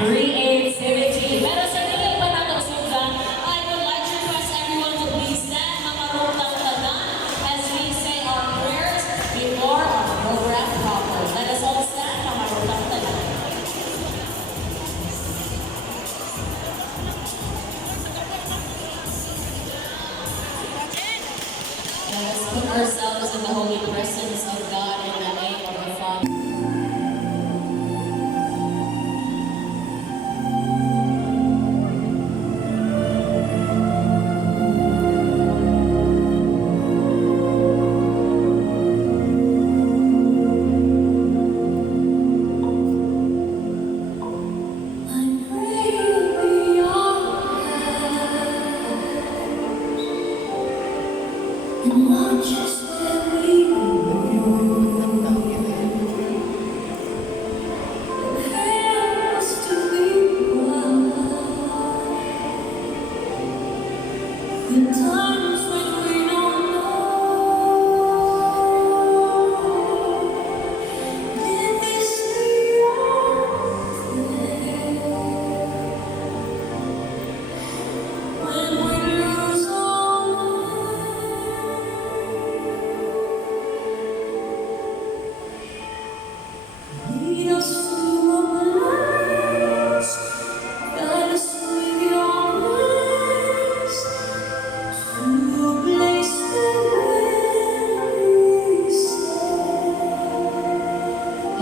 creativity. Pero sa tingin pa na kausugdan, I would like to request everyone to please stand mga marunong tanan as we say our prayers before our program proper. Let us all stand mga marunong tanan. Let us put ourselves in the holy presence of God in the name of the Father. Just let me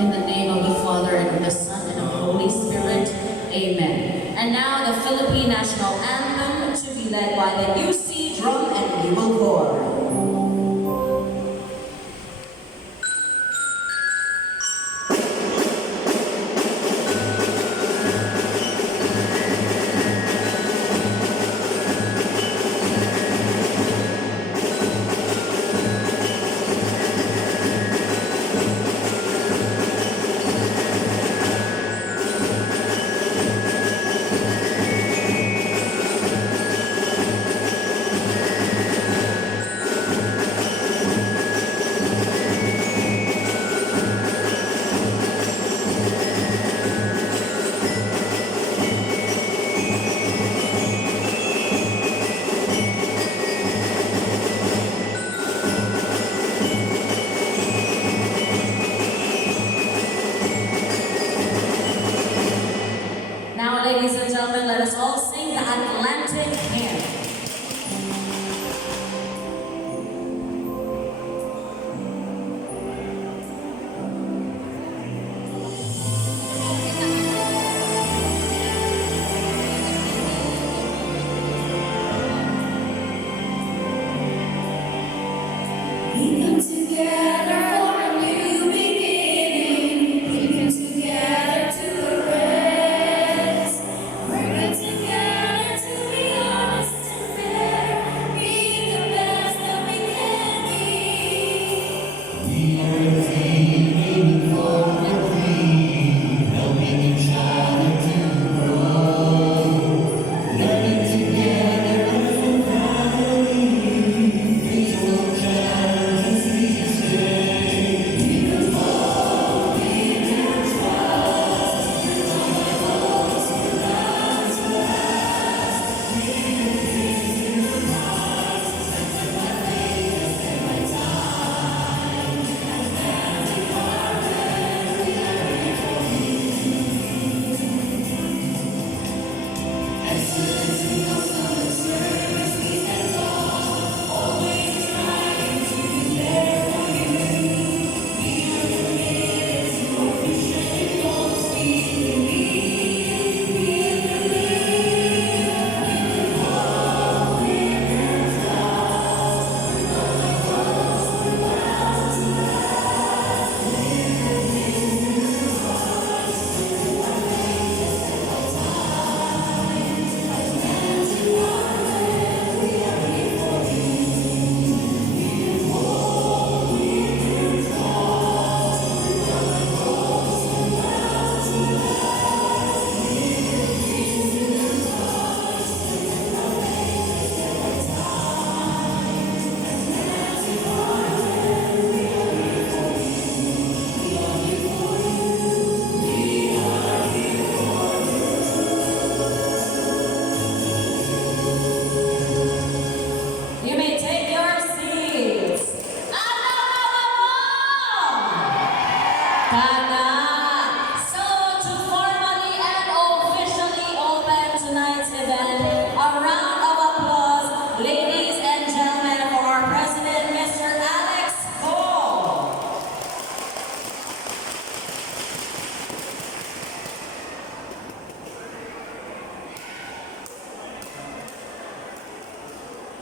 In the name of the Father, and of the Son, and of the Holy Spirit. Amen. And now the Philippine National Anthem to be led by the UC Drum and Bugle Corps.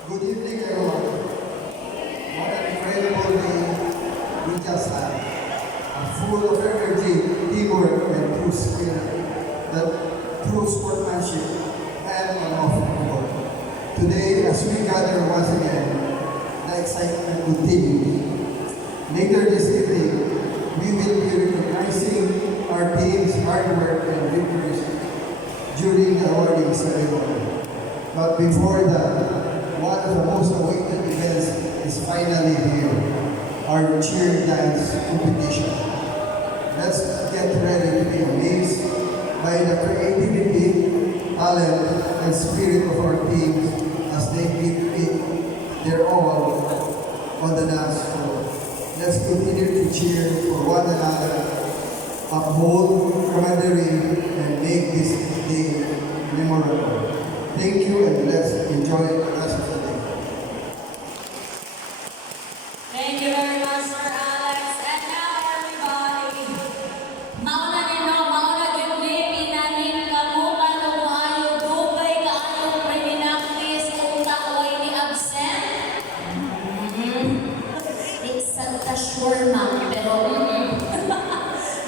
Good evening, everyone. What an incredible day we just had. Full of energy, teamwork, and true spirit, that true sportsmanship, and an off the board. Today, as we gather once again, the excitement continues. Later this evening, we will be recognizing our team's hard work and victories during the awarding ceremony. But before that, one of the most awaited events is finally here, our cheer dance competition. Let's get ready to be amazed by the creativity, talent, and spirit of our teams as they give it their all on the dance floor. Let's continue to cheer for one another, uphold camaraderie, and make this day memorable. Thank you, and let's enjoy the rest of the day. Thank you very much, Sir Alex. And now, everybody, mauna gindi, pinanin kamukan o maayo, dugay kaayong pre-inactis, kung taoy ni absent. It's a sure ma'am, pero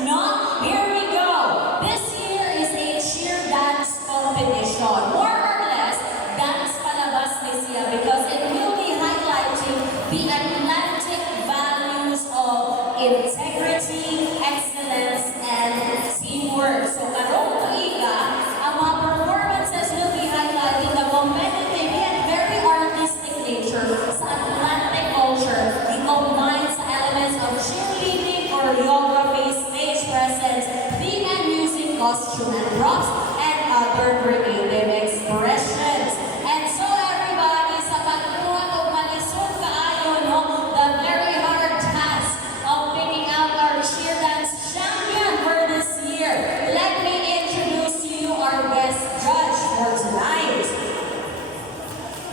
no, here we go. This year is a cheer dance competition. More or less, dance palabas ni siya because it will be highlighting the Atlantic values of integrity, excellence, and teamwork. So, karong tuiga, ang mga performances will be highlighting the competitive and very artistic nature sa Atlantic culture. I-combine sa elements of cheerleading, choreography, stage presence, theme and music, costume and props, and other creative expressions. And so everybody, sa pagkuha o malisod kaayo, no, the very hard task of picking out our cheer dance champion for this year. Let me introduce you our guest judge for tonight.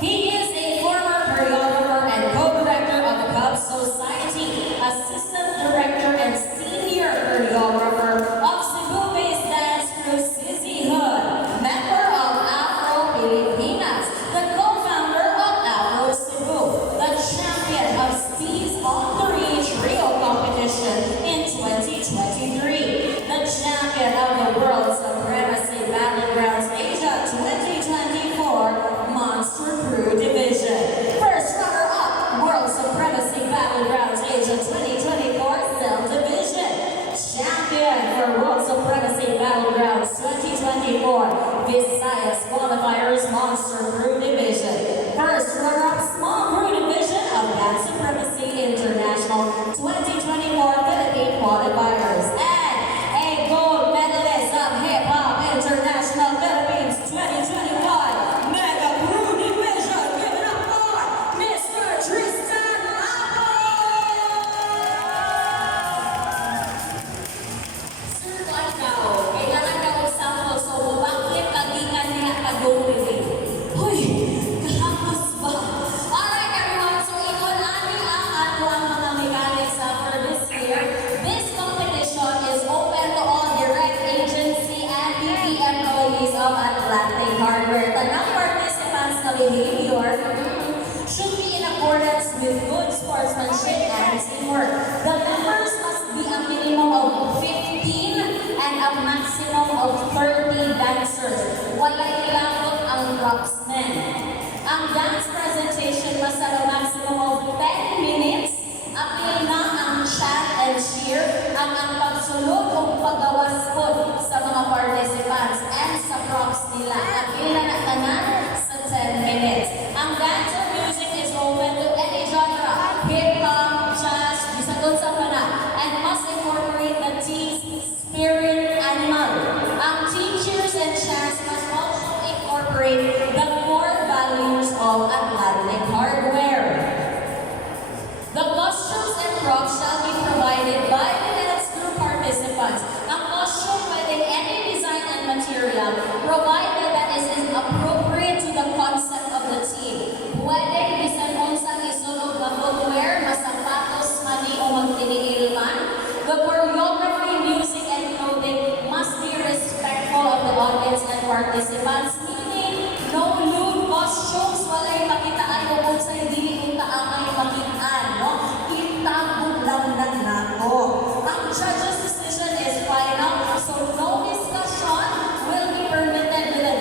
He is a former choreographer and co-director of the Cubs Society, assistant director and senior choreographer of Cebu-based dance crew Sissy Hood, member of Afro Pilipinas, the co-founder of Afro Cebu, the champion of Steve's On the Reach Rio competition in 2023, the champion of the World Supremacy Battlegrounds Asia 2024 Monster Crew Division. First runner-up, World Supremacy Battlegrounds Asia 2024 Cell Division. Champion for World Supremacy Battlegrounds 2024 Visayas Qualifiers Monster Crew Division. First runner-up, Small Crew Division of Dance Supremacy International 2024 Philippine Qualifiers. And a gold medalist of Hip Hop International Philippines 2025 Mega Crew Division. Give it up for Mr. Tristan Apo! Sir, what daw? Kailangan daw sample, so bakit kagikan niya pag-uwi? Hoy, kahapos ba? Alright everyone, so ikunani ang ato ang mga mechanics for this year. This competition is open to all direct agency and PB employees of Atlantic Hardware. Tanang participants na behavior should be in accordance with good sportsmanship and teamwork. The members must be a minimum of 15 and a maximum of 30 dancers. Walay ilabot ang propsmen. Ang dance presentation must have a maximum of 10 minutes. Apil na ang chat and cheer at ang pagsulod o paggawas po sa mga participants and sa props nila. Apil na tanan sa 10 minutes. Ang dance or music is open to any genre, hip-hop, jazz, bisagon sa pana, and must incorporate the team's spirit animal. Ang team cheers and chants must also incorporate the core values of Atlantic Hardware. The costumes and props shall be provided by the dance group participants. Ang costume pwedeng any design and material, provided that it is appropriate to the concept of the team. Pwedeng bisan unsang isulog na footwear, masapatos, mani o magtiniil man. The choreography, music, and clothing must be respectful of the audience and participants, meaning no lewd costumes, walay makitaan o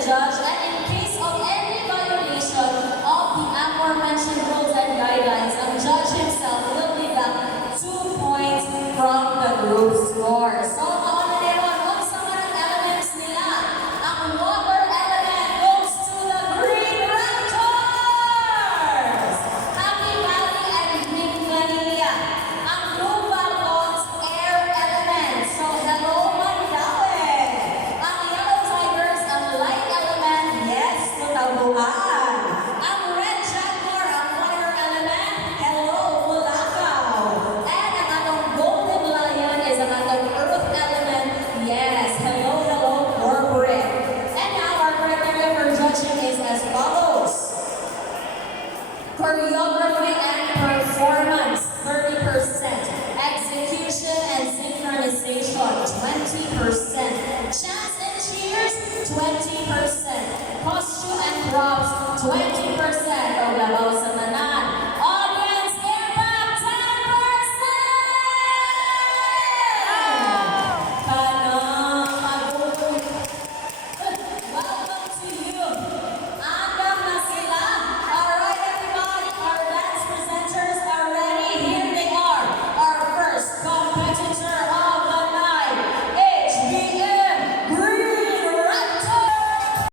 judge, and in case of any violation of the aforementioned rules and guidelines, ang judge himself will deduct 2 points from the group score. So, kamananero, kung sa mga elements nila, ang water element goes to the Green Raptors! Happy Valley and Green Vanilla. Ang Blue Falcons, air element. So, hello, Mandaue. Ang Yellow Tigers, ang light element. Yes, tutabuhan. Ang Red Jaguar, ang fire element. Hello, Bulacau. And ang atong Golden Lion is ang atong earth element. Yes, hello, hello, corporate. And now our criteria for judging is as follows. Choreography